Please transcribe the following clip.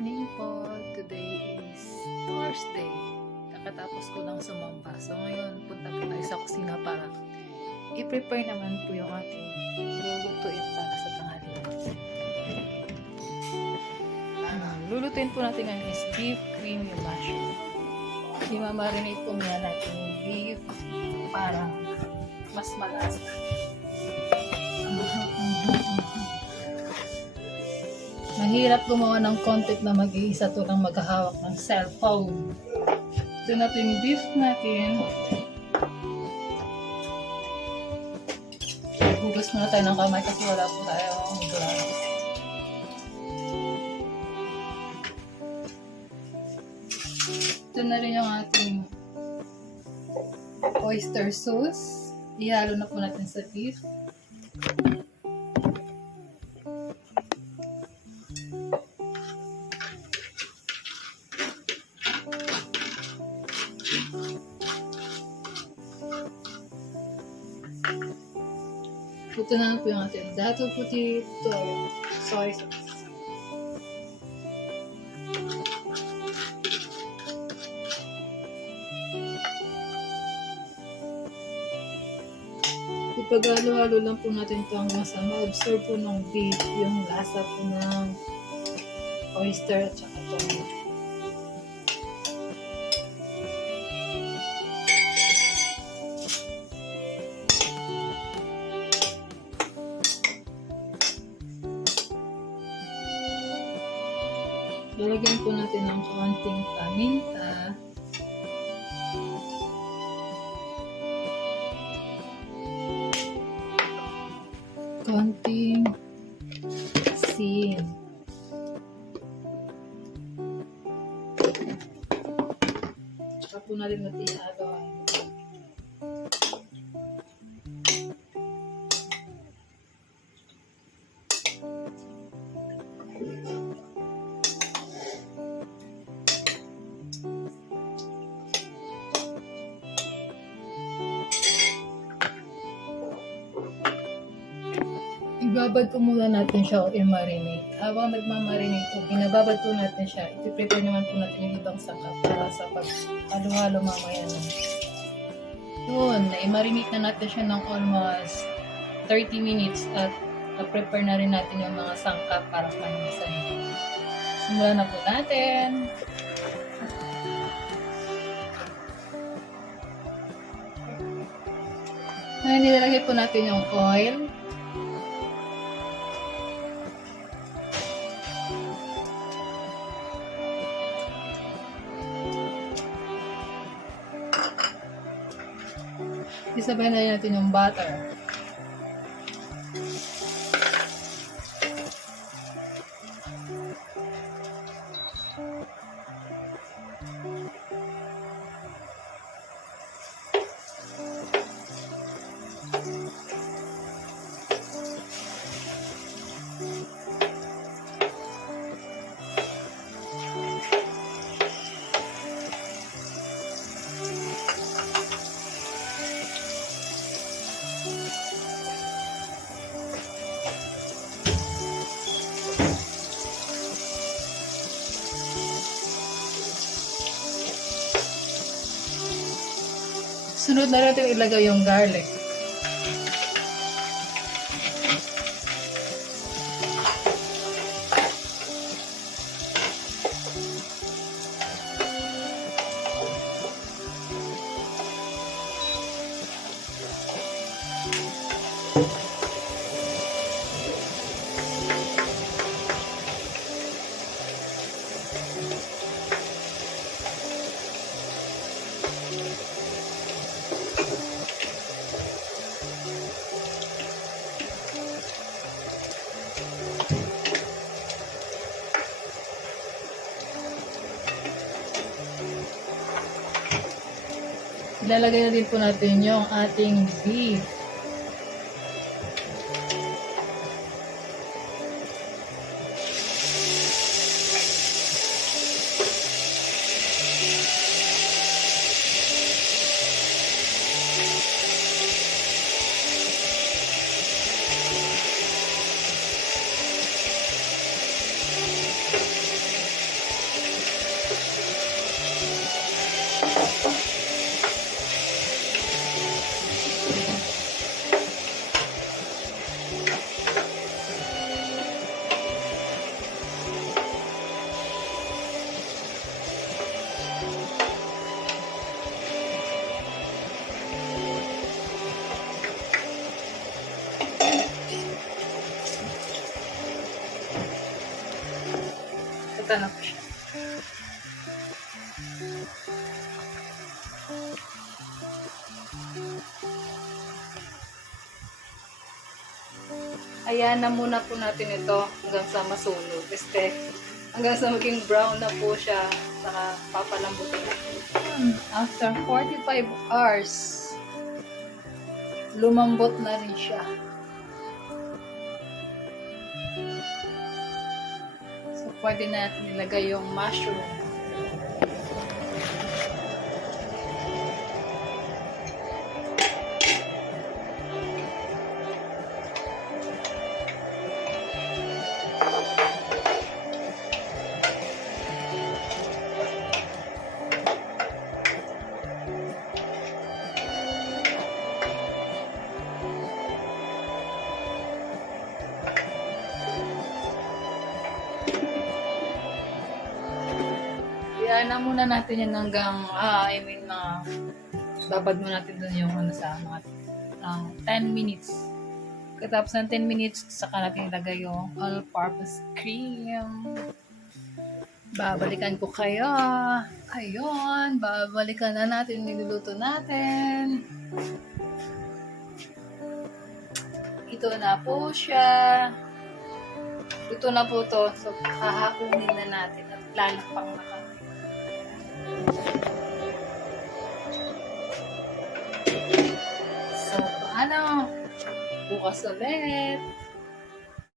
morning po. Today is Thursday. Kakatapos ko lang sumamba. So ngayon, punta po tayo sa kusina para i-prepare naman po yung ating lulutuin para sa tanghalian. Lulutuin po natin ngayon is beef creamy mushroom. Imamarinate po muna natin yung beef para mas malasa. Mahirap gumawa ng content na mag-iisa to lang maghahawak ng cellphone. Ito na yung beef natin. Hugas muna tayo ng kamay kasi wala po tayo gloves. Ito na rin yung ating oyster sauce. Ihalo na po natin sa beef. Ito na po yung ating dato puti soy sauce. Ipag-halo-halo lang po natin ito hanggang sa ma-absorb po ng beef yung lasa po ng oyster at saka tomato. Lalagyan po natin ng konting paminta. Konting asin. Saka po natin ihalo. Ibabad po muna natin siya o i-marinate. Habang nagmamarinate po, binababad po natin siya. I-prepare naman po natin yung ibang sangkap para sa pag-halo-halo mamaya na. Yun, na-marinate na natin siya ng almost 30 minutes at na-prepare na rin natin yung mga sangkap para panimisan. Simulan na po natin. Ngayon, nilalagay po natin yung oil. Isabay na natin yung butter. Sunod na natin ilagay yung garlic. Ilalagay na din po natin yung ating beef. Ito na po siya. Ayan na muna po natin ito hanggang sa masunog. Hanggang sa maging brown na po siya. Saka papalambutin natin. After 45 hours, lumambot na rin siya. So, pwede natin ilagay yung mushroom. Kaya na muna natin yan hanggang, babad mo natin dun yung sa mga 10 minutes. Katapos ng 10 minutes, saka natin ilagay yung all-purpose cream. Babalikan ko kayo. Ayun, babalikan na natin, niluluto natin. Ito na po siya. Ito na po to. So, hahakunin na natin at lalapang na kami. So, paano? Bukas ulit.